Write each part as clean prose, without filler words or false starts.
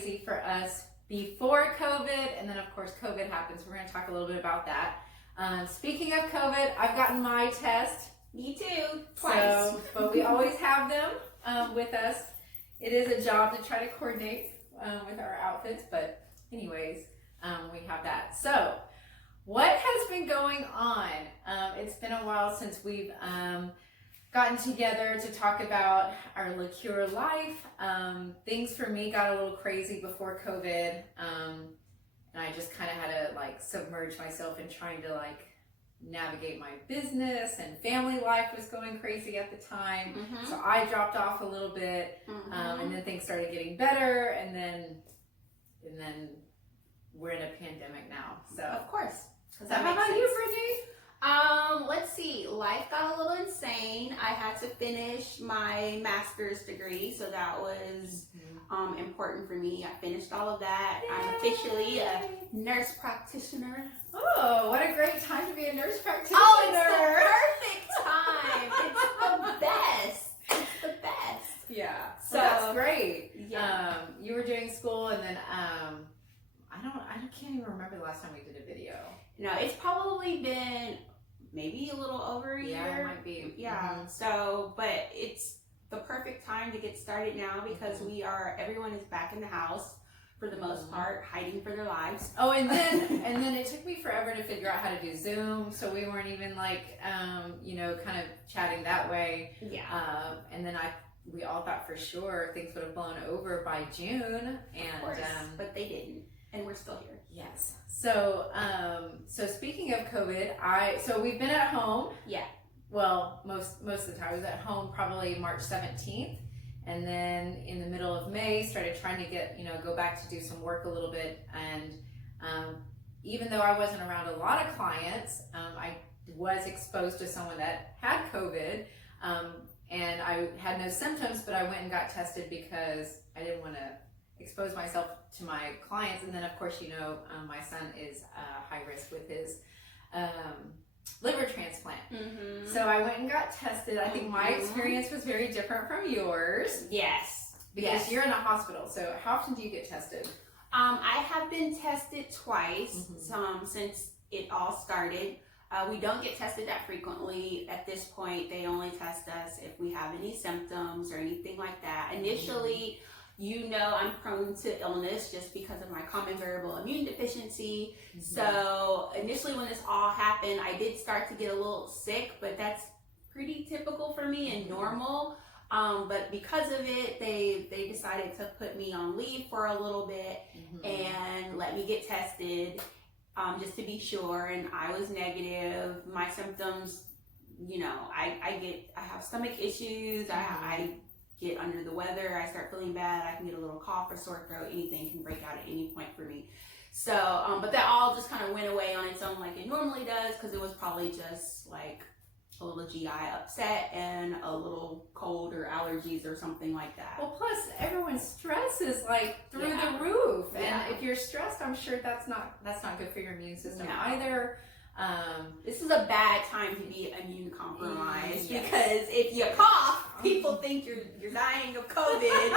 crazy for us before COVID, and then of course COVID happens. We're going to talk a little bit about that. Speaking of COVID, I've gotten my test. Me too, twice. But we always have them with us. It is a job to try to coordinate with our outfits, but anyways, we have that. So what has been going on? It's been a while since we've gotten together to talk about our liqueur life. Things for me got a little crazy before COVID, and I just kind of had to like submerge myself in trying to like navigate my business, and family life was going crazy at the time. So I dropped off a little bit, and then things started getting better, and then we're in a pandemic now. So of course. How about you, Bryttany? Let's see. Life got a little insane. I had to finish my master's degree, so that was important for me. I finished all of that. Yay. I'm officially a nurse practitioner. Oh, what a great time to be a nurse practitioner. Oh, it's the perfect time. It's the best. It's the best. Yeah. So that's great. Yeah. You were doing school, and then I can't even remember the last time we did a video. No, it's probably been maybe a little over a year. Yeah, it might be. Yeah. So, but it's the perfect time to get started now because everyone is back in the house for the most part, hiding for their lives. Oh, and then it took me forever to figure out how to do Zoom, so we weren't even like kind of chatting that way. Yeah. And then we all thought for sure things would have blown over by June, and of course, but they didn't, and we're still here. Yes. So speaking of COVID, so we've been at home. Yeah. Well, most of the time I was at home probably March 17th. And then in the middle of May, started trying to go back to do some work a little bit. And even though I wasn't around a lot of clients, I was exposed to someone that had COVID. And I had no symptoms, but I went and got tested because I didn't want to expose myself to my clients. And then of course, my son is high risk with his liver transplant. So I went and got tested. I think my experience was very different from yours. Yes. Because you're in a hospital. So how often do you get tested? I have been tested twice since it all started. We don't get tested that frequently. At this point, they only test us if we have any symptoms or anything like that. Initially, I'm prone to illness just because of my common variable immune deficiency. So initially when this all happened, I did start to get a little sick, but that's pretty typical for me and normal. But because of it, they decided to put me on leave for a little bit and let me get tested just to be sure. And I was negative. My symptoms, I have stomach issues. I get under the weather, I start feeling bad, I can get a little cough or sore throat, anything can break out at any point for me. So, but that all just kind of went away on its own like it normally does, because it was probably just like a little GI upset and a little cold or allergies or something like that. Well, plus everyone's stress is like through the roof, and if you're stressed, I'm sure that's not good for your immune system either. This is a bad time to be immune compromised because if you cough, people think you're dying of COVID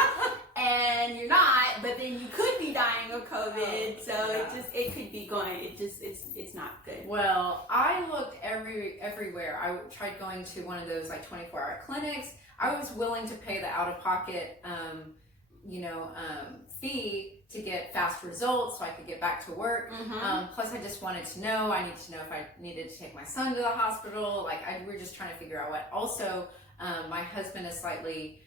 and you're not, but then you could be dying of COVID. It could be going. It's not good. Well, I looked everywhere. I tried going to one of those like 24-hour clinics. I was willing to pay the out-of-pocket fee to get fast results so I could get back to work. Plus I just wanted to know, I needed to know if I needed to take my son to the hospital. We're just trying to figure out what. Also, my husband is slightly,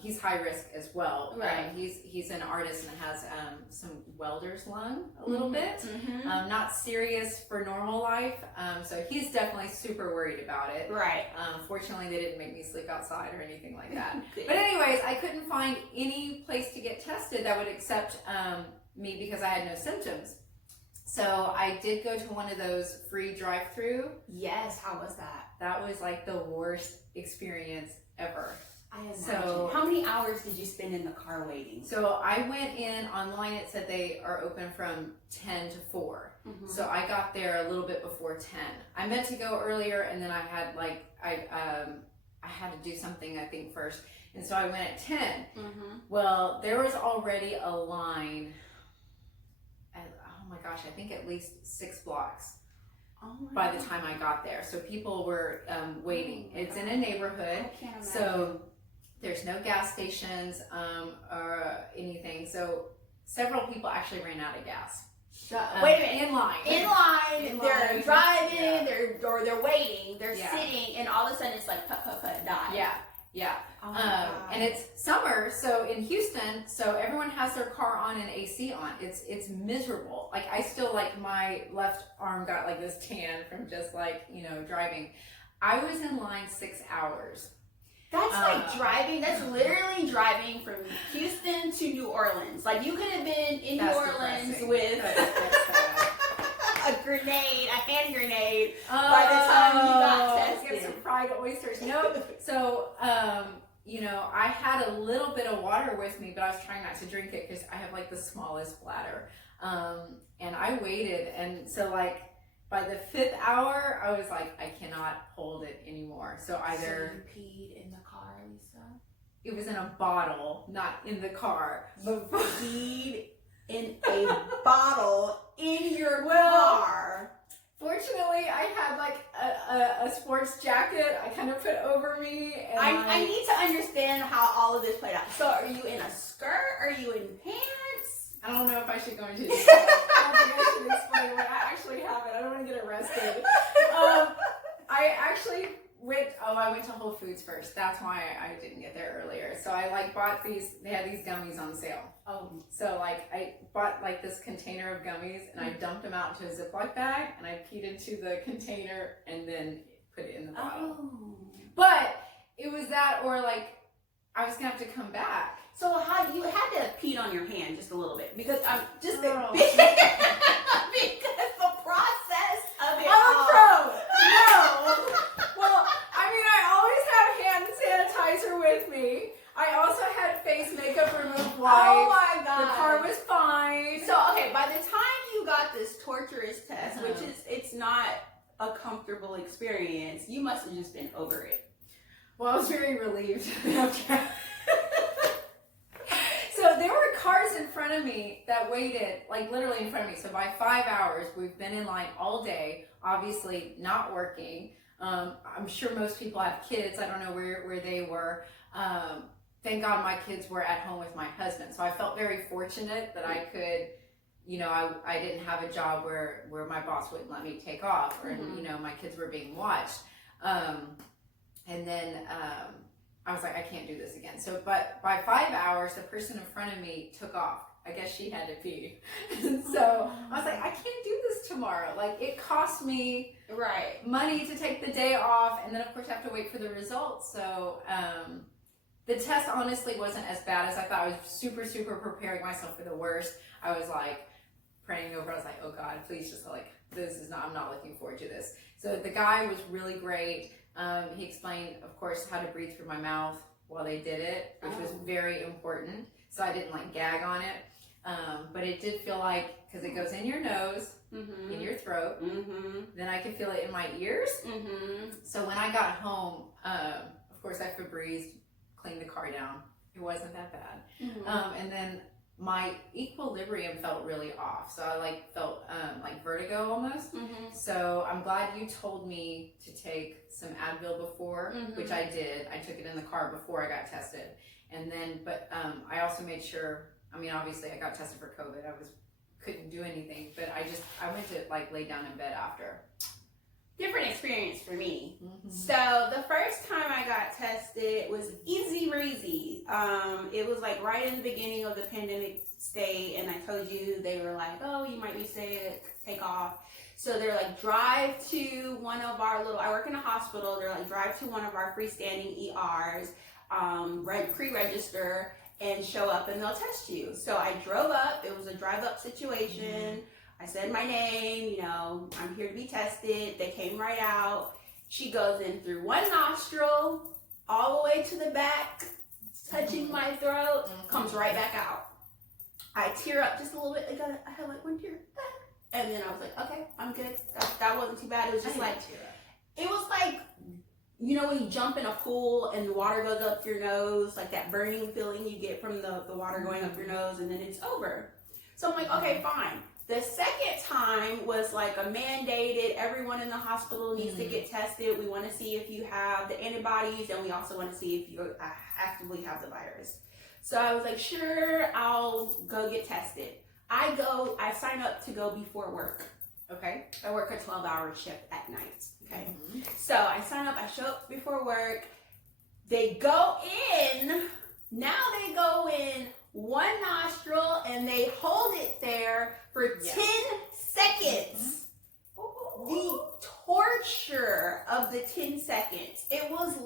he's high risk as well. Right. He's an artist and has some welder's lung a little bit. Not serious for normal life. So he's definitely super worried about it. Right. Fortunately, they didn't make me sleep outside or anything like that. But anyways, I couldn't find any place to get tested that would accept me because I had no symptoms. So I did go to one of those free drive-through. Yes, how was that? That was like the worst experience ever. I imagine. So, how many hours did you spend in the car waiting? So I went in online. It said they are open from 10 to 4. So I got there a little bit before 10. I meant to go earlier, and then I had I had to do something, I think, first. And so I went at 10. Mm-hmm. Well, there was already a line, oh my gosh, I think at least 6 blocks by the time I got there. So people were waiting. It's in a neighborhood, so there's no gas stations or anything. So several people actually ran out of gas. Wait a minute. In line. They're driving, they're waiting, they're sitting, and all of a sudden it's like, put, die. Yeah. Oh and it's summer, so in Houston, so everyone has their car on and AC on. It's miserable. Like, I still, like, my left arm got like this tan from just, like, you know, driving. I was in line 6 hours. That's like driving. That's literally driving from Houston to New Orleans. Like, you could have been in New Orleans with a grenade, a hand grenade, by the time you got tested. Get some fried oysters. Nope. So, you know, I had a little bit of water with me, but I was trying not to drink it because I have like the smallest bladder. And I waited, and so like by the 5th hour, I was like, I cannot hold it anymore. So either you peed in the car, Lisa? It was in a bottle, not in the car. But peed in a bottle in your car. Fortunately, I had like a sports jacket I kind of put over me. And I need to understand how all of this played out. So are you in a skirt? Are you in pants? I don't know if I should go into detail. I don't think I should explain what I actually have it. I don't want to get arrested. I actually I went to Whole Foods first. That's why I didn't get there earlier. So I like bought they had these gummies on sale. Oh. So like I bought like this container of gummies and I dumped them out into a Ziploc bag and I peed into the container and then put it in the bottle. Oh. But it was that, or like I was gonna have to come back. So how you had to pee on your hand just a little bit because I'm just Girl. because the process of it. I'm a pro. No. Well, I mean, I always have hand sanitizer with me. I also had face makeup remove wipes. Oh my god. The car was fine. So okay, by the time you got this torturous test, which is it's not a comfortable experience, you must have just been over it. Well, I was very relieved. So there were cars in front of me that waited, like literally in front of me. So by 5 hours, we've been in line all day, obviously not working. I'm sure most people have kids. I don't know where they were. Thank God my kids were at home with my husband. So I felt very fortunate that I could, you know, I didn't have a job where my boss wouldn't let me take off, or, you know, my kids were being watched. And then I was like, I can't do this again. So, but by 5 hours, the person in front of me took off. I guess she had to pee. And so I was like, I can't do this tomorrow. Like, it cost me money to take the day off. And then, of course, I have to wait for the results. So the test honestly wasn't as bad as I thought. I was super, super preparing myself for the worst. I was like praying over. I was like, oh God, please just like, I'm not looking forward to this. So the guy was really great. He explained, of course, how to breathe through my mouth while they did it, which was very important. So I didn't like gag on it. But it did feel like, because it goes in your nose, in your throat, then I could feel it in my ears. So when I got home, of course I Febrezed, cleaned the car down. It wasn't that bad. And then my equilibrium felt really off. So I felt like vertigo almost. So I'm glad you told me to take some Advil before, which I did. I took it in the car before I got tested. And then, but I also made sure, I mean, obviously I got tested for COVID. Couldn't do anything, but I went to lay down in bed after. Different experience for me. So the first time I got tested was easy breezy. It was like right in the beginning of the pandemic state, and I told you they were like, oh, you might be sick, take off. So they're like, drive to one of our I work in a hospital, they're like, drive to one of our freestanding ERs, pre-register, and show up and they'll test you. So I drove up, it was a drive up situation. I said my name, you know, I'm here to be tested. They came right out. She goes in through one nostril, all the way to the back, touching my throat, comes right back out. I tear up just a little bit. I had like one tear. And then I was like, okay, I'm good. That wasn't too bad. It was just like, it was like you know when you jump in a pool and the water goes up your nose, like that burning feeling you get from the water going up your nose, and then it's over. So I'm like, okay, fine. The second time was like a mandated, everyone in the hospital needs to get tested. We want to see if you have the antibodies, and we also want to see if you actively have the virus. So I was like, sure, I'll go get tested. I sign up to go before work. Okay. I work a 12-hour shift at night. Okay. So I sign up, I show up before work. They go in, now they go in one nostril and they hold it there for 10 seconds. The torture of the 10 seconds. It was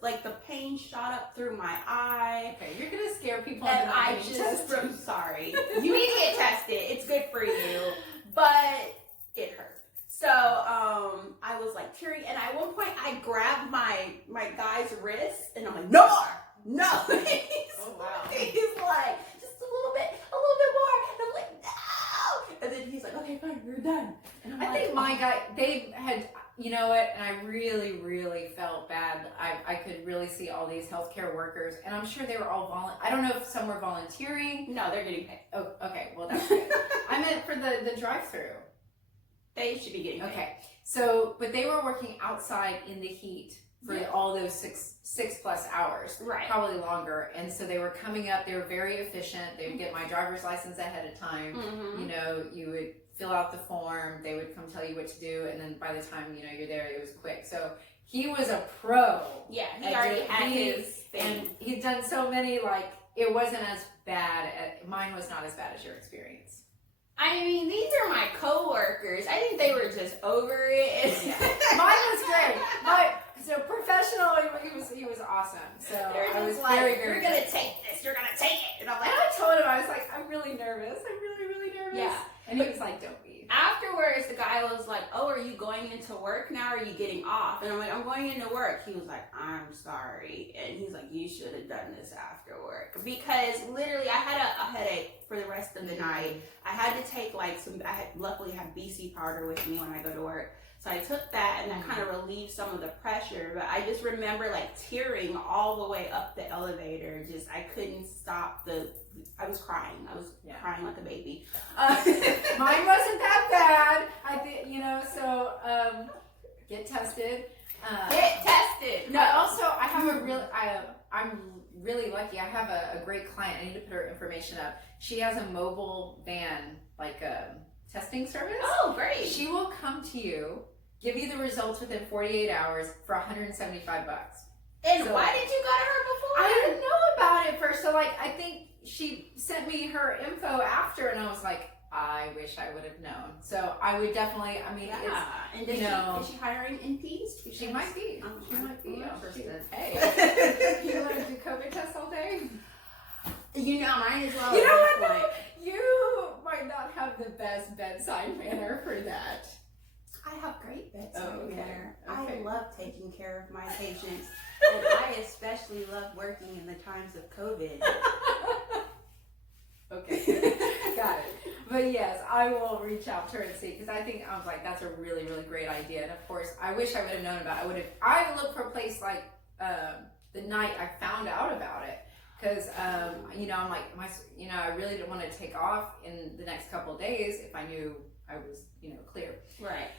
like the pain shot up through my eye. Okay, you're gonna scare people. And I'm sorry. You need to get tested. It's good for you. But it hurt. So I was like tearing, and at one point I grabbed my guy's wrist, and I'm like, no more, no. He's like, just a little bit more, and I'm like, no. And then he's like, okay, fine, we're done. And I think my guy, they had, you know what, and I really, really felt bad. I could really see all these healthcare workers, and I'm sure they were all I don't know if some were volunteering. No, they're getting paid. Oh, okay, well that's good. I meant for the drive-through. They should be getting paid. Okay, so, but they were working outside in the heat for all those six plus hours, right? Probably longer. And so they were coming up. They were very efficient. They would get my driver's license ahead of time. You know, you would fill out the form. They would come tell you what to do, and then by the time you're there, it was quick. So he was a pro. Yeah, he already had his thing, and he'd done so many. Like it wasn't as bad. Mine was not as bad as your experience. I mean, these are my coworkers. I think they were just over it. Mine was great. So professional, he was awesome. So I was like, very, very you're gonna take this, you're gonna take it. And I'm like, I told him, I was like, I'm really nervous. I'm really, really nervous. Yeah. And he was like, don't be. Afterwards, the guy was like, oh, are you going into work now, or are you getting off? And I'm like, I'm going into work. He was like, I'm sorry. And he's like, you should have done this after work. Because literally, I had a headache for the rest of the night. I had to take luckily had BC powder with me when I go to work. So I took that, and that kind of relieved some of the pressure. But I just remember like tearing all the way up the elevator. I couldn't stop I was crying. I was crying like a baby. Mine wasn't that bad. I think, so get tested. Get tested. No, I have I'm really lucky. I have a great client. I need to put her information up. She has a mobile van, like a testing service. Oh, great. She will come to you, give you the results within 48 hours for $175. And so, why did you go to her before? I didn't know about it first. So I think she sent me her info after, and I was like, I wish I would have known. So I would definitely, and is she hiring NPs? She might be. She might be. Hey, you want to do COVID tests all day? Might as well. You know what though? You might not have the best bedside manner for that. I have great bedside manner. Okay. I love taking care of my patients, and I especially love working in the times of COVID. Okay, got it. But yes, I will reach out to her and see, because I was like, that's a really, really great idea. And of course, I wish I would have known about it. I would look for a place like the night I found out about it. Because, I'm like, I really didn't want to take off in the next couple of days if I knew I was, clear. Right.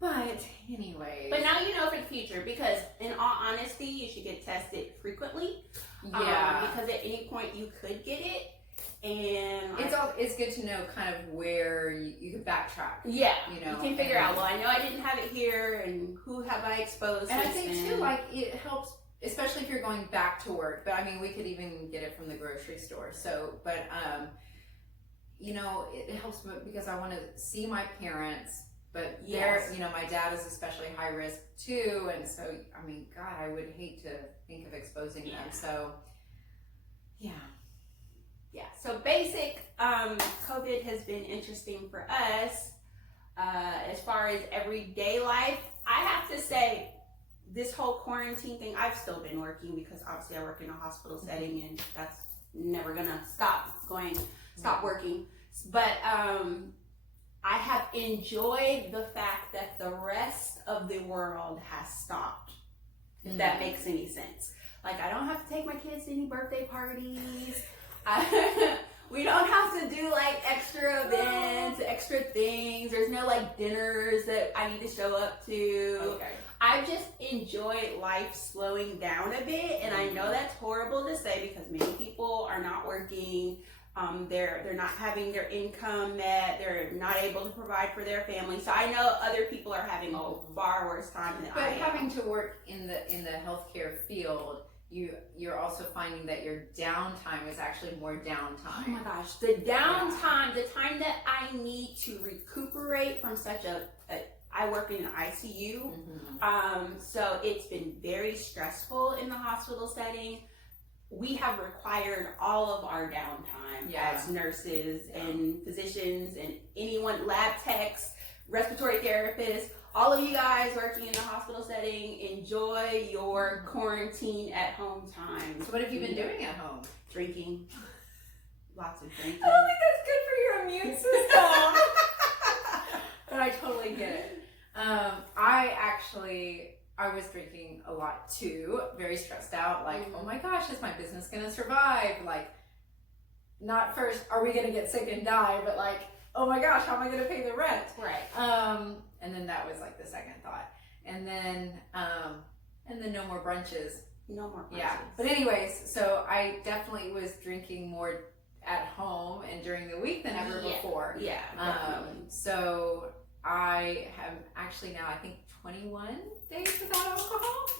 But anyway. But now you know for the future, because in all honesty, you should get tested frequently. Yeah. Because at any point you could get it. And it's good to know kind of where you can backtrack. Yeah. You can figure out, well, I know I didn't have it here, and who have I exposed? And I think too, it helps, especially if you're going back to work. But we could even get it from the grocery store. So, but it helps because I want to see my parents. But my dad is especially high risk too, and so God, I would hate to think of exposing them. So, yeah. So basic COVID has been interesting for us. As far as everyday life, I have to say, this whole quarantine thing, I've still been working because obviously I work in a hospital setting, and that's never gonna stop working. But I have enjoyed the fact that the rest of the world has stopped. If that makes any sense. Like, I don't have to take my kids to any birthday parties. We don't have to do like extra events, extra things. There's no like dinners that I need to show up to. Okay. I've just enjoyed life slowing down a bit, and I know that's horrible to say because many people are not working. They're not having their income met. They're not able to provide for their family. So I know other people are having a far worse time than I am. But having to work in the healthcare field, you're also finding that your downtime is actually more downtime. Oh my gosh, the downtime, the time that I need to recuperate from such I work in an ICU, so it's been very stressful in the hospital setting. We have required all of our downtime as nurses and physicians and anyone, lab techs, respiratory therapists, all of you guys working in the hospital setting, enjoy your quarantine at home time. So what have you been doing at home? Drinking. Lots of drinking. I don't think that's good for your immune system. But I totally get it. I was drinking a lot too, very stressed out, like, oh my gosh, is my business gonna survive? Like, not first, are we gonna get sick and die, but like, oh my gosh, how am I gonna pay the rent? Right. And then that was like the second thought. And then no more brunches. No more brunches. Yeah. But anyways, so I definitely was drinking more at home and during the week than ever before. Yeah. So I have actually now, I think, 21 days without alcohol.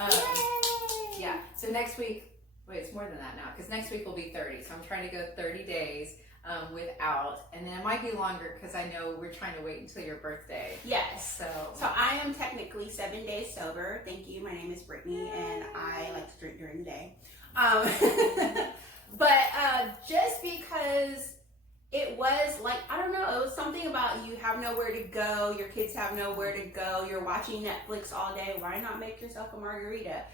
Yay! Yeah. So next week, wait, it's more than that now, because next week will be 30. So I'm trying to go 30 days without, and then it might be longer because I know we're trying to wait until your birthday. Yes. So I am technically 7 days sober. Thank you. My name is Brittany, and I like to drink during the day. But just because it was like, I don't know, it was something about you have nowhere to go, your kids have nowhere to go, you're watching Netflix all day, why not make yourself a margarita?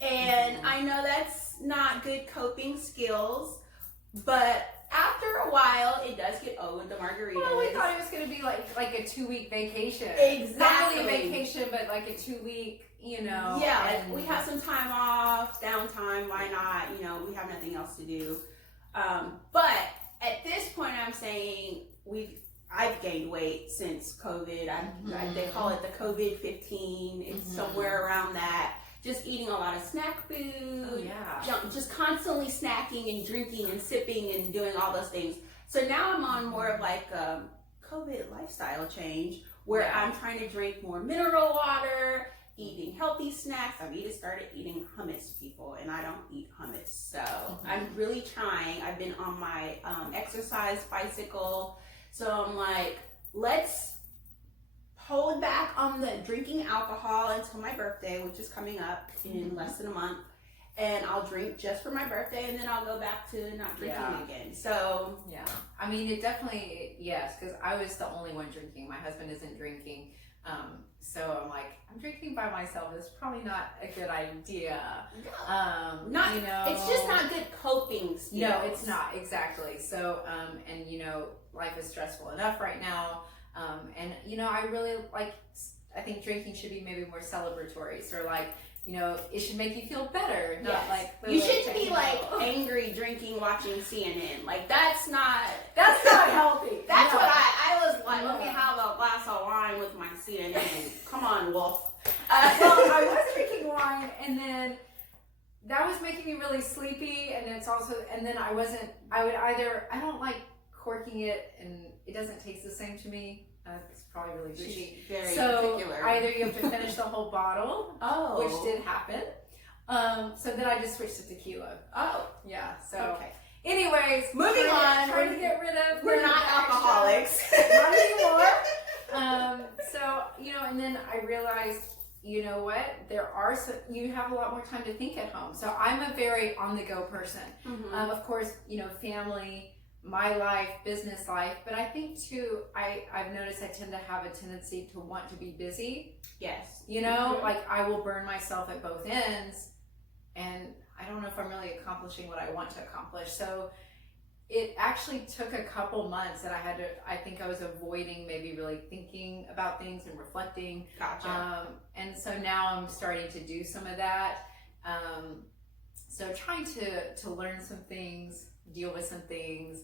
And I know that's not good coping skills, but after a while, it does get old, the margarita. Well, we thought it was going to be like a 2-week vacation. Exactly. Not really a vacation, but like a 2-week, Yeah, like we have some time off, downtime, why not? We have nothing else to do. But at this point, I'm saying I've gained weight since COVID. They call it the COVID-15. It's somewhere around that. Just eating a lot of snack food. Just constantly snacking and drinking and sipping and doing all those things. So now I'm on more of like a COVID lifestyle change where I'm trying to drink more mineral water, eating healthy snacks. I've even started eating hummus, people, and I don't eat hummus. So I'm really trying. I've been on my exercise bicycle. So I'm like, let's hold back on the drinking alcohol until my birthday, which is coming up in less than a month. And I'll drink just for my birthday, and then I'll go back to not drinking again. So I mean, it definitely, yes, because I was the only one drinking. My husband isn't drinking. So I'm like, I'm drinking by myself. It's probably not a good idea. It's just not good coping skills. No, it's not, exactly. So, and life is stressful enough right now. And I really I think drinking should be maybe more celebratory. So it should make you feel better. Not like you shouldn't be angry drinking, watching CNN. Like that's not healthy. That's what I was like. Let me have a glass of wine with my CNN. Come on, Wolf. Well, I was drinking wine, and then that was making me really sleepy. And then I I don't like corking it, and it doesn't taste the same to me. It's probably really fishy. Very so particular. Either you have to finish the whole bottle, which did happen. So then I just switched to tequila. Yeah. So okay. Anyways, moving on. Trying to get rid of. We're not alcoholics. Not anymore. So and then I realized, what? You have a lot more time to think at home. So I'm a very on-the-go person. Of course, family, my life, business life, but I think too, I've noticed I tend to have a tendency to want to be busy. Yes. Like I will burn myself at both ends, and I don't know if I'm really accomplishing what I want to accomplish. So it actually took a couple months that I think I was avoiding maybe really thinking about things and reflecting. Gotcha. And so now I'm starting to do some of that. So trying to learn some things, deal with some things,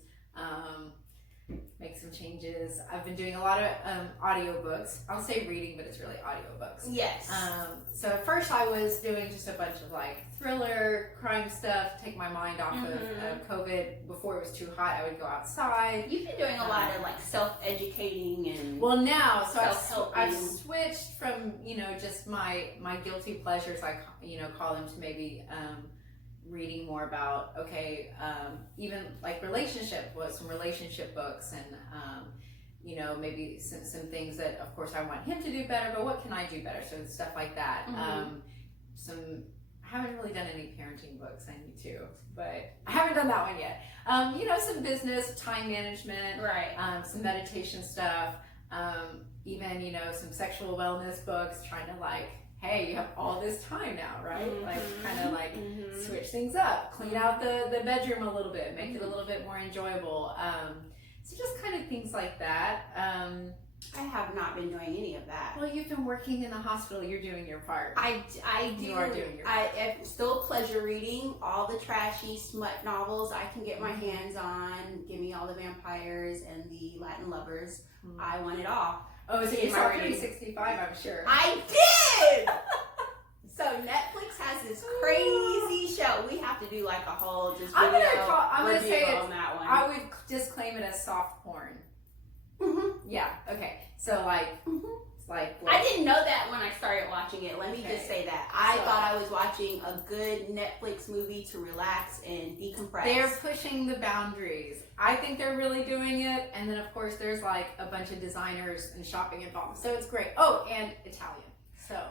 make some changes. I've been doing a lot of audiobooks. I'll say reading, but it's really audiobooks. Yes. So at first I was doing just a bunch of like thriller, crime stuff, take my mind off of COVID. Before it was too hot, I would go outside. You've been doing a lot of like self-educating and well now, so self-helping. I've switched from, you know, just my guilty pleasures, I, you know, call them, to maybe reading more about, even like some relationship books, and you know, maybe some things that of course I want him to do better, but what can I do better? So stuff like that. I haven't really done any parenting books. I need to, but I haven't done that one yet. You know, some business, time management, right. Some meditation stuff, even, you know, some sexual wellness books, trying to like, hey, you have all this time now, right? Like kind of like switch things up, clean out the bedroom a little bit, make it a little bit more enjoyable. So just kind of things like that. I have not been doing any of that. Well, you've been working in the hospital. You're doing your part. I do. You are doing your part. I am still pleasure reading all the trashy smut novels I can get my hands on. Give me all the vampires and the Latin lovers. I want it all. Oh, so you saw 365, I'm sure. I did! So Netflix has this crazy show. We have to do like a whole just video I'm gonna say on that one. I would just claim it as soft porn. Yeah, okay. So like, it's like I didn't know that when I started watching it. Let me just say that. I thought I was watching a good Netflix movie to relax and decompress. They're pushing the boundaries. I think they're really doing it. And then of course there's like a bunch of designers and shopping involved. So it's great. Oh, and Italian. So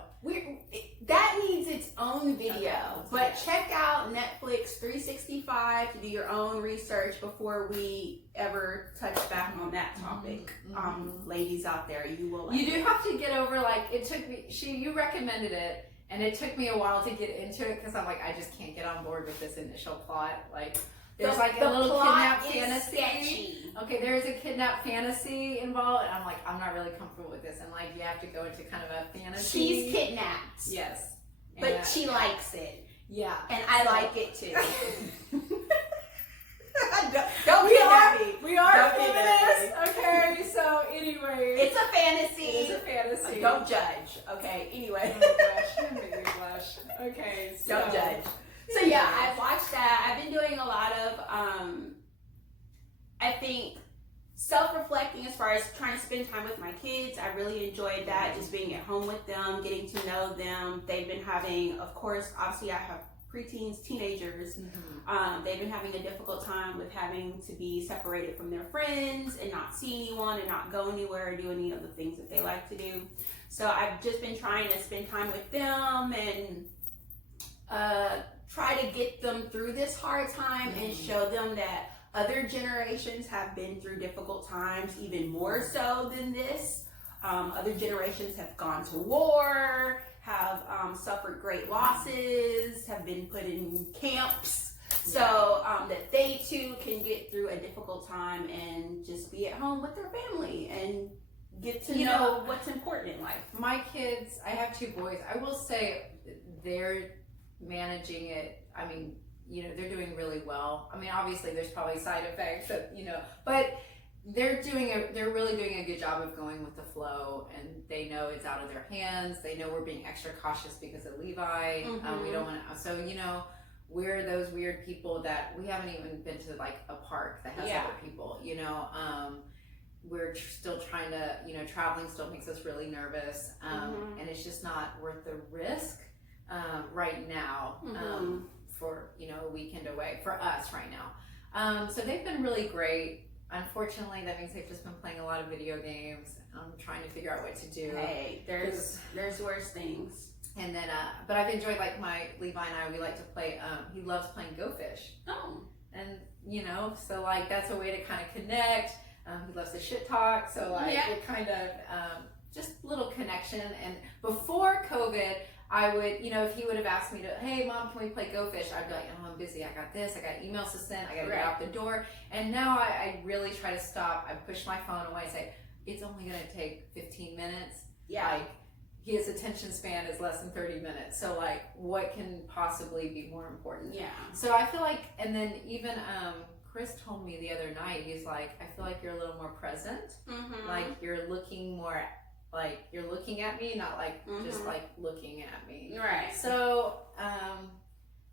that needs its own video. But check out Netflix 365 to do your own research before we ever touch back on that topic. Ladies out there, you will like you do have to get over, like, it took me, you recommended it, and it took me a while to get into it, because I'm like, I just can't get on board with this initial plot. Like, there's like a little kidnap fantasy. Sketchy. Okay, there's a kidnap fantasy involved, and I'm like, I'm not really comfortable with this. And like, you have to go into kind of a fantasy. She's kidnapped. Yes. But she likes it. Yeah. And I like it too. We are feminists. Okay, so anyway. It's a fantasy. It's a fantasy. Don't judge. Okay, anyway. Oh my gosh, you made me blush. Okay, so. Don't judge. So yeah, I've watched that. I've been doing a lot of, I think, self-reflecting as far as trying to spend time with my kids. I really enjoyed that, just being at home with them, getting to know them. They've been having, of course, obviously I have preteens, teenagers. They've been having a difficult time with having to be separated from their friends and not see anyone and not go anywhere or do any of the things that they like to do. So I've just been trying to spend time with them and try to get them through this hard time and show them that other generations have been through difficult times, even more so than this. Other generations have gone to war, have suffered great losses, have been put in camps, so that they too can get through a difficult time and just be at home with their family and get to know what's important in life. My kids, I have 2 boys. I will say they're managing it. I mean, you know, they're doing really well. I mean, obviously there's probably side effects that, you know, but they're really doing a good job of going with the flow, and they know it's out of their hands. They know we're being extra cautious because of Levi. We don't want to, so, you know, we're those weird people that we haven't even been to like a park that has other people, you know. We're still trying to, you know, traveling still makes us really nervous. And it's just not worth the risk right now. For, you know, a weekend away for us right now. So they've been really great. Unfortunately, that means they've just been playing a lot of video games. I'm trying to figure out what to do. Hey, there's worse things. And then, but I've enjoyed, like, Levi and I, we like to play, he loves playing Go Fish. Oh. And, you know, so like, that's a way to kind of connect. He loves to shit talk. So like, it kind of, just little connection. And before COVID, I would, you know, if he would have asked me to, hey mom, can we play Go Fish? I'd be like, oh, I'm busy. I got this. I got emails to send. I got to get out the door. And now I really try to stop. I push my phone away and say, it's only going to take 15 minutes. Yeah. Like, his attention span is less than 30 minutes. So like, what can possibly be more important? Yeah. So I feel like, and then even Chris told me the other night, he's like, I feel like you're a little more present. Like you're looking more, like you're looking at me, not like just like looking at me. Right. So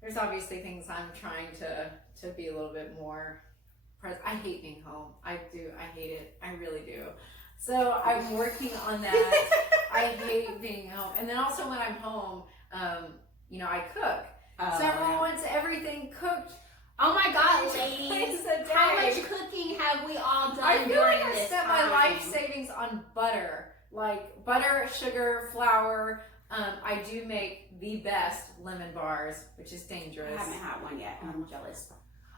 there's obviously things I'm trying to be a little bit more present. I hate being home. I do. I hate it. I really do. So I'm working on that. I hate being home. And then also when I'm home, you know, I cook. So everyone wants everything cooked. Oh my God, ladies. How much cooking have we all done? I feel like I this spent time? my life savings on butter. Like butter, sugar, flour. I do make the best lemon bars, which is dangerous. I haven't had one yet. I'm jealous.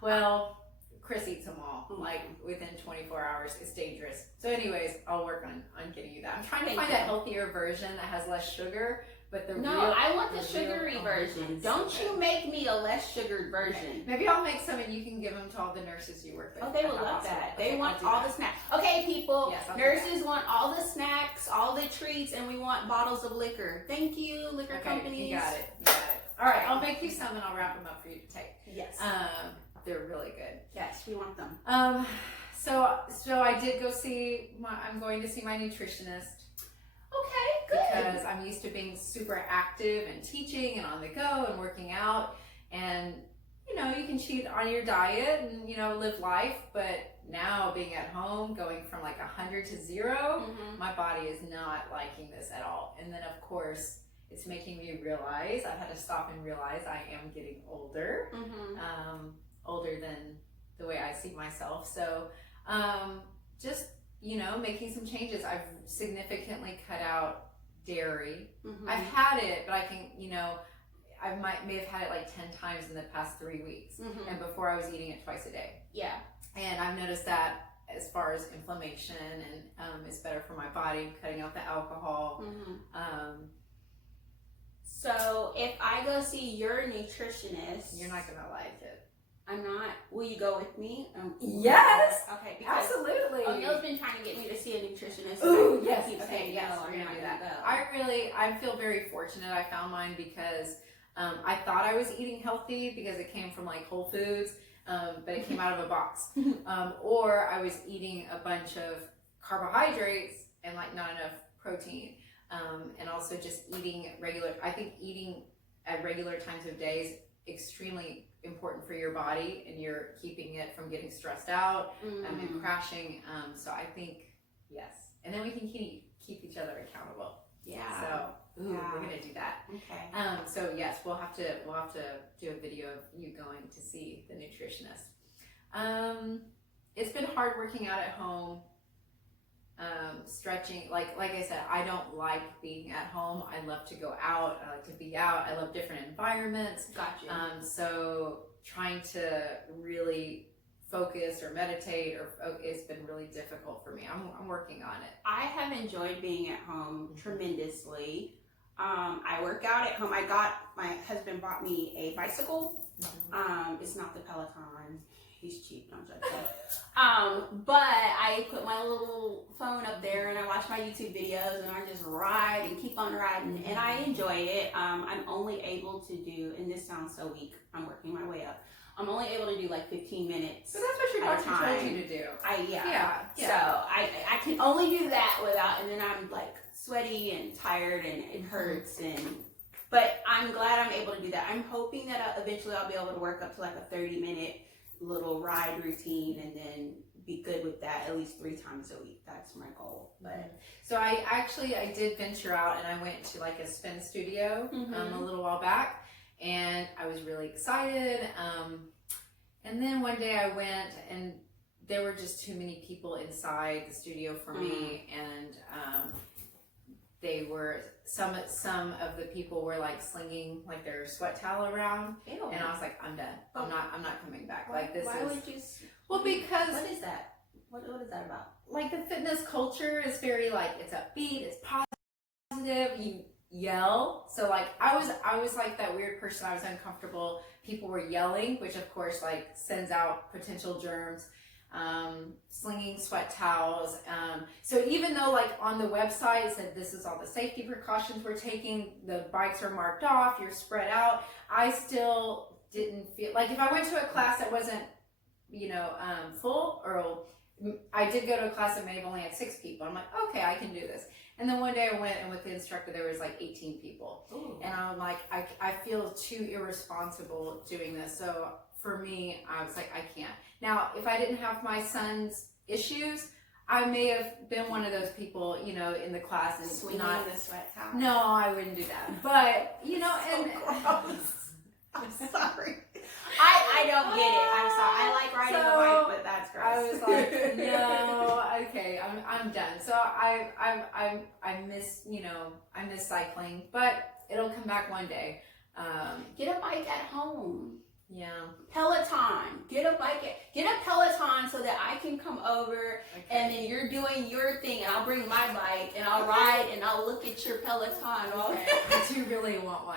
Well, Chris eats them all, like within 24 hours. It's dangerous. So anyways, I'll work on getting you that. I'm trying to find a healthier version that has less sugar, but I want the sugary version. Don't you make me a less sugared version. Okay. Maybe I'll make some and you can give them to all the nurses you work with. Oh, they will love that. Okay, they want all the snacks. Okay, people, yes, nurses want all the snacks, all the treats, and we want bottles of liquor. Thank you, liquor companies. You got it. You got it. All right, I'll make you some and I'll wrap them up for you to take. Yes. They're really good. Yes, we want them. So I did go see I'm going to see my nutritionist. Okay, good. Because I'm used to being super active and teaching and on the go and working out. And, you know, you can cheat on your diet and, you know, live life. But now being at home, going from like 100 to 0, my body is not liking this at all. And then, of course, it's making me realize, I've had to stop and realize I am getting older. Older than the way I see myself. So just, you know, making some changes. I've significantly cut out dairy. I've had it, but I can, you know, I may have had it like 10 times in the past 3 weeks. And before I was eating it twice a day. Yeah. And I've noticed that as far as inflammation and it's better for my body, cutting out the alcohol. So if I go see your nutritionist, you're not gonna like it. I'm not. Will you go with me? Yes. Okay. Because absolutely. O'Neill's been trying to get me to see a nutritionist. Ooh, yes. Okay. Yes, we're gonna do that. I feel very fortunate. I found mine because I thought I was eating healthy because it came from like Whole Foods, but it came out of a box. Or I was eating a bunch of carbohydrates and like not enough protein, and also just eating regular. I think eating at regular times of day is extremely important for your body, and you're keeping it from getting stressed out and crashing. So I think yes, and then we can keep each other accountable. Yeah. So we're gonna do that. Okay. So yes, we'll have to do a video of you going to see the nutritionist. It's been hard working out at home. Stretching, like I said, I don't like being at home. I love to go out. I like to be out. I love different environments. Gotcha. So trying to really focus or meditate it's been really difficult for me. I'm working on it. I have enjoyed being at home tremendously. I work out at home. My husband bought me a bicycle. It's not the Peloton. He's cheap, don't judge me. But I put my little phone up there and I watch my YouTube videos and I just ride and keep on riding, and I enjoy it. I'm only able to do, and this sounds so weak, I'm working my way up. I'm only able to do like 15 minutes. So that's what your doctor told you to do. Yeah. So I can only do that without, and then I'm like sweaty and tired and it hurts, but I'm glad I'm able to do that. I'm hoping that eventually I'll be able to work up to like a 30-minute little ride routine and then be good with that at least 3 times a week. That's my goal. But so I did venture out and I went to like a spin studio a little while back, and I was really excited. And then one day I went and there were just too many people inside the studio for me, and they were some of the people were like slinging like their sweat towel around. Ew. And I was like, I'm done. I'm not coming back. Like this. Why would you? Well, because what is that? What is that about? Like the fitness culture is very like it's upbeat, it's positive. yell. So like I was like that weird person. I was uncomfortable. People were yelling, which of course like sends out potential germs. Slinging sweat towels. So even though like on the website it said this is all the safety precautions we're taking, the bikes are marked off, you're spread out, I still didn't feel like if I went to a class that wasn't, full, or I did go to a class that may have only had 6 people. I'm like, okay, I can do this. And then one day I went and with the instructor there was like 18 people. Ooh. And I'm like, I feel too irresponsible doing this. So for me, I was like, I can't. Now, if I didn't have my son's issues, I may have been one of those people, in the class and swinging the sweat towel. No, I wouldn't do that. But, and gross. I'm sorry. I don't get it. I'm sorry. I like riding a bike, but that's gross. I was like, no, okay, I'm done. So I miss, I miss cycling, but it'll come back one day. Get a bike at home. Yeah. Peloton. Get a Peloton so that I can come over and then you're doing your thing and I'll bring my bike and I'll ride and I'll look at your Peloton. Okay. I do really want one,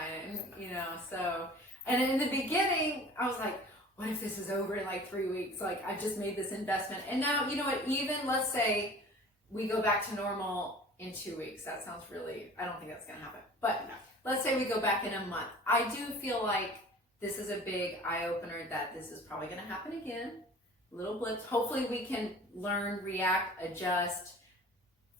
so. And in the beginning, I was like, what if this is over in like 3 weeks? Like, I just made this investment. And now, you know what, even let's say we go back to normal in 2 weeks. That sounds really, I don't think that's going to happen. But no, let's say we go back in a month. I do feel like this is a big eye-opener that this is probably going to happen again. Little blips. Hopefully we can learn, react, adjust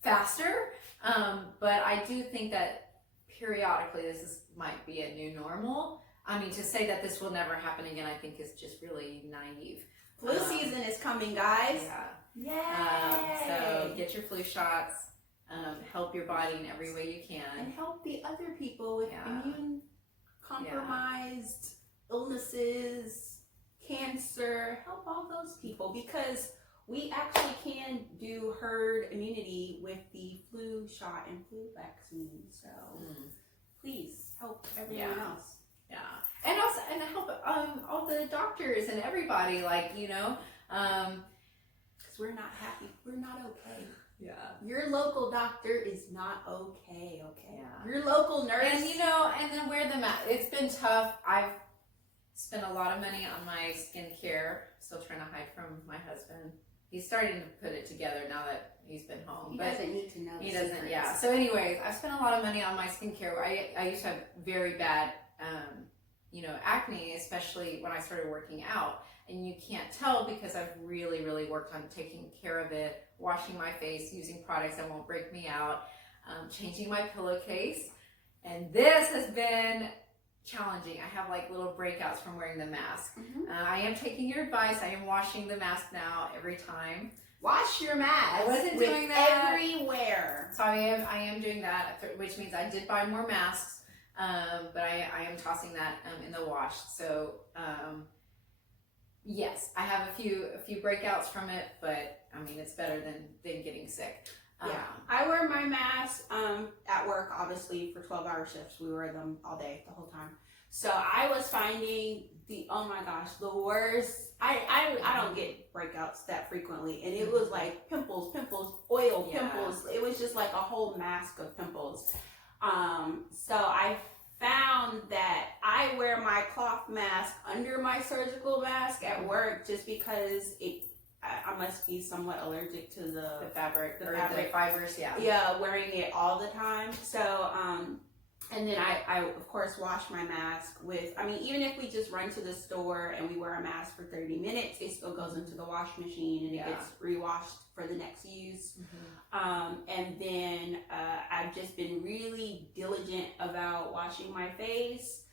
faster. But I do think that periodically might be a new normal. I mean, to say that this will never happen again, I think is just really naive. Flu season is coming, guys. Yeah. Yay! So get your flu shots. Help your body in every way you can. And help the other people with immune compromised illnesses, cancer. Help all those people because we actually can do herd immunity with the flu shot and flu vaccine. So please help everyone else. Yeah, and also help all the doctors and everybody, because we're not happy, we're not okay. Yeah, your local doctor is not okay. Yeah, your local nurse, and and then wear the mask. It's been tough. I've spent a lot of money on my skincare. Still trying to hide from my husband. He's starting to put it together now that he's been home. He doesn't need to know. He doesn't. Secrets. Yeah. So, anyways, I've spent a lot of money on my skincare. I used to have very bad. Acne, especially when I started working out, and you can't tell because I've really, really worked on taking care of it, washing my face, using products that won't break me out, changing my pillowcase, and this has been challenging. I have like little breakouts from wearing the mask. I am taking your advice. I am washing the mask now every time. Wash your mask. I wasn't doing that everywhere. So I am doing that, which means I did buy more masks. But I am tossing that in the wash. So yes, I have a few breakouts from it, but I mean it's better than getting sick. I wear my mask at work, obviously for 12-hour shifts. We wear them all day, the whole time. So I was finding the worst. I don't get breakouts that frequently, and it was like pimples, oil, pimples. It was just like a whole mask of pimples. So I found that I wear my cloth mask under my surgical mask at work just because I must be somewhat allergic to the fabric, the fibers. Yeah, wearing it all the time. So, and then I of course wash my mask with, even if we just run to the store and we wear a mask for 30 minutes, it still goes into the wash machine and it gets rewashed for the next use. And then I've just been really diligent about washing my face,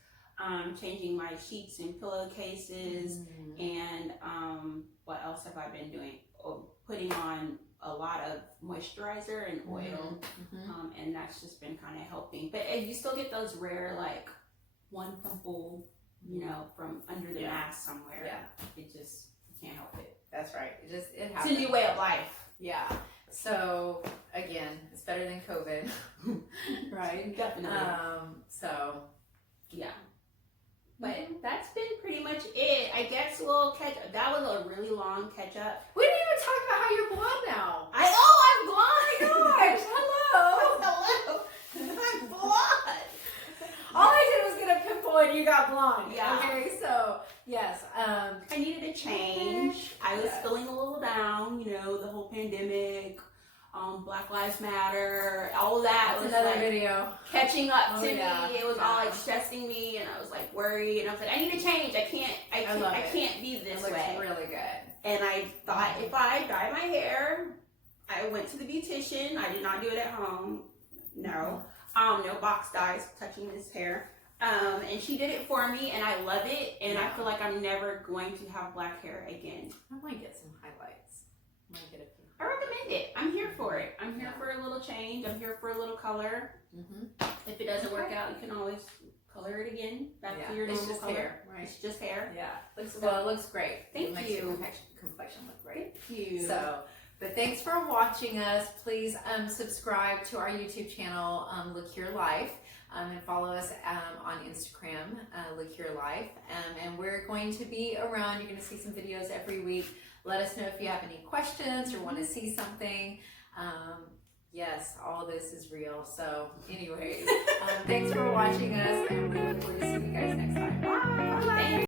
changing my sheets and pillowcases, and what else have I been doing? Putting on a lot of moisturizer and oil, and that's just been kind of helping. But you still get those rare, like, one pimple, from under the mask somewhere. Yeah. It just, you can't help it. That's right. It happens. It's a new way of life. Yeah. So, again, it's better than COVID. Right? Definitely. So, yeah. But that's been pretty much it. I guess we'll catch up. That was a really long catch up. We didn't even talk about how you're blonde now. I'm blonde. Gosh, hello. Hello. I'm blonde. when you got blonde. Yeah. Okay, so yes. I needed a change. I was feeling a little down, you know, the whole pandemic, Black Lives Matter, all of that was another like video catching up to yeah. me. It was all like stressing me, and I was like worried, and I was like, I need a change. I can't be this it way. looks really good. And I thought if I dye my hair, I went to the beautician. I did not do it at home. No. No box dyes touching this hair. And she did it for me, and I love it. And I feel like I'm never going to have black hair again. I might get some highlights. I might get a few. I recommend it. I'm here for it. I'm here for a little change. I'm here for a little color. If it doesn't work out, you can always color it again back to your normal just color. hair, right? It's just hair. Yeah. Well, it looks great. Thank it makes you. your complexion look great. Thank you. So, but thanks for watching us. Please subscribe to our YouTube channel, Look Your Life, and follow us on Instagram, Look Your Life. And we're going to be around. You're going to see some videos every week. Let us know if you have any questions or want to see something. Yes, all of this is real. So anyways, thanks for watching us, and we look forward